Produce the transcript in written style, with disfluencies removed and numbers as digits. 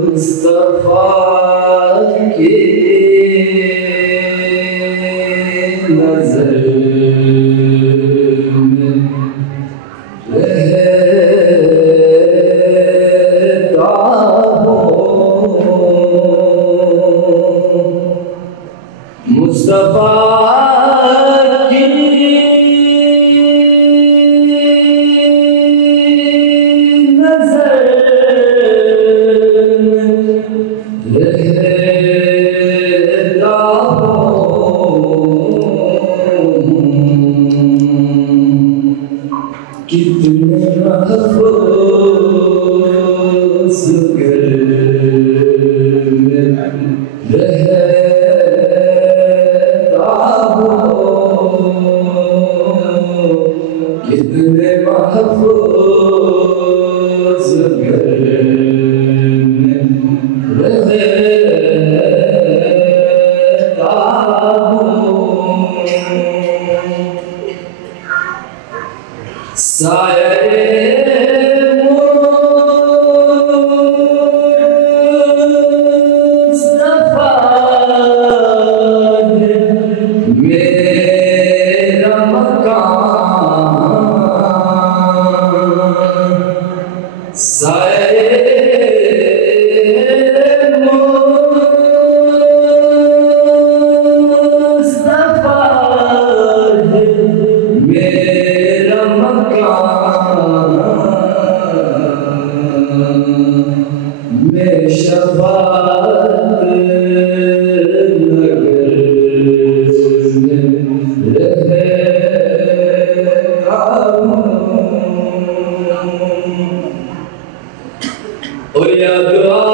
मुस्तफा की नजर में रहता हूँ, मुस्तफा की कितने महफूज़ घर में रहता हूँ, कितने महफूज़ घर में रहता हूँ। साये मुस्तफा है मेरा मकान, साये मुस्तफा है मेरा मैं शफ़ाअत नगर में रहता हूँ। और या दुआ